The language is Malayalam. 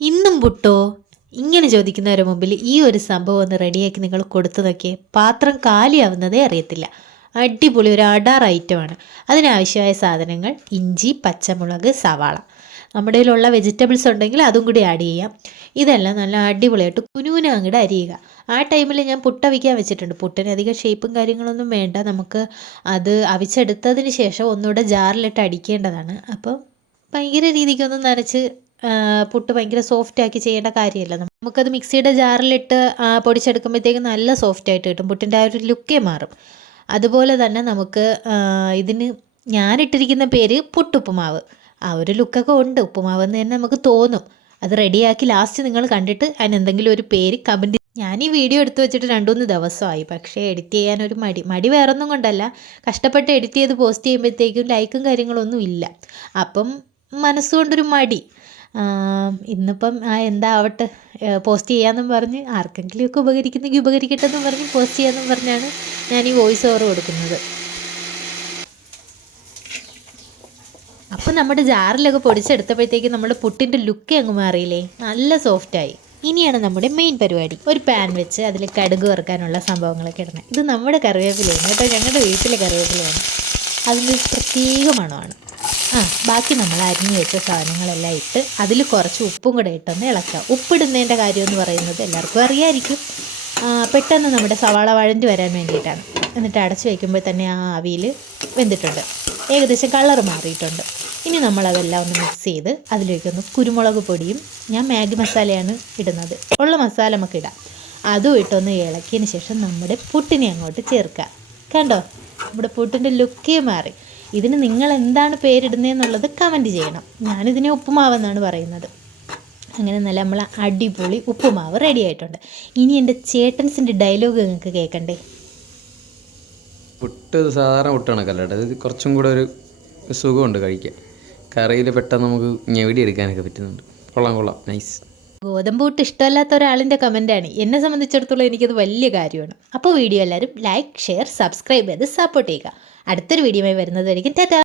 ഇന്നും പുട്ടോ ഇങ്ങനെ ചോദിക്കുന്നവരുടെ മുമ്പിൽ ഈ ഒരു സംഭവം ഒന്ന് റെഡിയാക്കി നിങ്ങൾ കൊടുത്തു നോക്കിയേ, പാത്രം കാലിയാവുന്നതേ അറിയത്തില്ല. അടിപൊളി ഒരു അടാർ ഐറ്റമാണ്. അതിനാവശ്യമായ സാധനങ്ങൾ ഇഞ്ചി, പച്ചമുളക്, സവാള. നമ്മുടെ കയ്യിലുള്ള വെജിറ്റബിൾസ് ഉണ്ടെങ്കിൽ അതും കൂടി ആഡ് ചെയ്യാം. ഇതെല്ലാം നല്ല അടിപൊളിയായിട്ട് കുനുകുന അങ്ങോട്ട് അരിയുക. ആ ടൈമിൽ ഞാൻ പുട്ട് അവിക്കാൻ വെച്ചിട്ടുണ്ട്. പുട്ടിന് അധികം ഷേപ്പും കാര്യങ്ങളൊന്നും വേണ്ട. നമുക്ക് അത് അവിച്ചെടുത്തതിന് ശേഷം ഒന്നുകൂടെ ജാറിലിട്ട് അടിക്കേണ്ടതാണ്. അപ്പം ഭയങ്കര രീതിക്കൊന്നും നനച്ച് പുട്ട് ഭയങ്കര സോഫ്റ്റ് ആക്കി ചെയ്യേണ്ട കാര്യമില്ല. നമുക്കത് മിക്സിയുടെ ജാറിലിട്ട് പൊടിച്ചെടുക്കുമ്പോഴത്തേക്കും നല്ല സോഫ്റ്റ് ആയിട്ട് കിട്ടും. പുട്ടിൻ്റെ ആ ഒരു ലുക്കേ മാറും. അതുപോലെ തന്നെ നമുക്ക് ഇതിന് ഞാനിട്ടിരിക്കുന്ന പേര് പുട്ടുപ്പുമാവ്. ആ ഒരു ലുക്കൊക്കെ ഉണ്ട്, ഉപ്പുമാവ് എന്ന് തന്നെ നമുക്ക് തോന്നും. അത് റെഡിയാക്കി ലാസ്റ്റ് നിങ്ങൾ കണ്ടിട്ട് അതിനെന്തെങ്കിലും ഒരു പേര് കമൻറ്റ്. ഞാൻ ഈ വീഡിയോ എടുത്തു വെച്ചിട്ട് 2-3 ദിവസമായി. പക്ഷേ എഡിറ്റ് ചെയ്യാനൊരു മടി വേറൊന്നും കൊണ്ടല്ല, കഷ്ടപ്പെട്ട് എഡിറ്റ് ചെയ്ത് പോസ്റ്റ് ചെയ്യുമ്പോഴത്തേക്കും ലൈക്കും കാര്യങ്ങളൊന്നും ഇല്ല. അപ്പം മനസ്സുകൊണ്ടൊരു മടി. ഇന്നിപ്പം എന്താ ആവട്ടെ, പോസ്റ്റ് ചെയ്യാമെന്നും പറഞ്ഞ് ആർക്കെങ്കിലുമൊക്കെ ഉപകരിക്കുന്നെങ്കിൽ ഉപകരിക്കട്ടെ എന്നും പറഞ്ഞ് പോസ്റ്റ് ചെയ്യാമെന്നും പറഞ്ഞാണ് ഞാൻ ഈ വോയിസ് ഓവർ കൊടുക്കുന്നത്. അപ്പം നമ്മുടെ ജാറിലൊക്കെ പൊടിച്ചെടുത്തപ്പോഴത്തേക്കും നമ്മുടെ പുട്ടിൻ്റെ ലുക്ക് അങ്ങ് മാറിയില്ലേ, നല്ല സോഫ്റ്റായി. ഇനിയാണ് നമ്മുടെ മെയിൻ പരിപാടി. ഒരു പാൻ വെച്ച് അതിൽ കടുക് വറുക്കാനുള്ള സംഭവങ്ങളൊക്കെ ഇടണം. ഇത് നമ്മുടെ കറിവേപ്പിലയാണ് കേട്ടോ, ഞങ്ങളുടെ വീട്ടിലെ കറിവേപ്പിലയാണ്. അതിൻ്റെ പ്രത്യേക മണമാണ്. ബാക്കി നമ്മൾ അരിഞ്ഞു വെച്ച സാധനങ്ങളെല്ലാം ഇട്ട് അതിൽ കുറച്ച് ഉപ്പും കൂടെ ഇട്ടൊന്ന് ഇളക്കുക. ഉപ്പിടുന്നതിൻ്റെ കാര്യമെന്ന് പറയുന്നത് എല്ലാവർക്കും അറിയാമായിരിക്കും. പെട്ടെന്ന് നമ്മുടെ സവാള വഴഞ്ഞു വരാൻ വേണ്ടിയിട്ടാണ്. എന്നിട്ട് അടച്ച് വയ്ക്കുമ്പോൾ തന്നെ ആ ആവിയിൽ വെന്തിട്ടുണ്ട്, ഏകദേശം കളർ മാറിയിട്ടുണ്ട്. ഇനി നമ്മളതെല്ലാം ഒന്ന് മിക്സ് ചെയ്ത് അതിലേക്കൊന്ന് കുരുമുളക് പൊടിയും, ഞാൻ മാഗി മസാലയാണ് ഇടുന്നത്, ഉള്ള മസാല നമുക്ക് ഇടാം, അതും ഇട്ടൊന്ന് ഇളക്കിയതിന് ശേഷം നമ്മുടെ പുട്ടിനെ അങ്ങോട്ട് ചേർക്കുക. കണ്ടോ, നമ്മുടെ പുട്ടിൻ്റെ ലുക്കേ മാറി. ഇതിന് നിങ്ങൾ എന്താണ് പേരിടുന്നതെന്നുള്ളത് കമൻറ്റ് ചെയ്യണം. ഞാനിതിനെ ഉപ്പുമാവെന്നാണ് പറയുന്നത്. അങ്ങനെ നല്ല നമ്മൾ അടിപൊളി ഉപ്പുമാവ് റെഡി ആയിട്ടുണ്ട്. ഇനി എൻ്റെ ചേട്ടൻസിൻ്റെ ഡയലോഗ് നിങ്ങൾക്ക് കേൾക്കണ്ടേ? പുട്ട് സാധാരണ പുട്ടാണ് കല്ലട, ഇത് കുറച്ചും കൂടെ ഒരു സുഖമുണ്ട് കഴിക്കാൻ. കറിയിൽ പെട്ടെന്ന് നമുക്ക് ഞെവിടി എടുക്കാനൊക്കെ പറ്റുന്നുണ്ട്. കൊള്ളാം, നൈസ്. ഗോതമ്പ് പുട്ട് ഇഷ്ടമല്ലാത്ത ഒരാളിൻ്റെ കമൻറ്റാണ്. എന്നെ സംബന്ധിച്ചിടത്തോളം എനിക്കത് വലിയ കാര്യമാണ്. അപ്പോൾ വീഡിയോ എല്ലാവരും ലൈക്ക്, ഷെയർ, സബ്സ്ക്രൈബ് ചെയ്ത് സപ്പോർട്ട് ചെയ്യുക. അടുത്തൊരു വീഡിയോയുമായി വരുന്നതായിരിക്കും. ടാറ്റാ.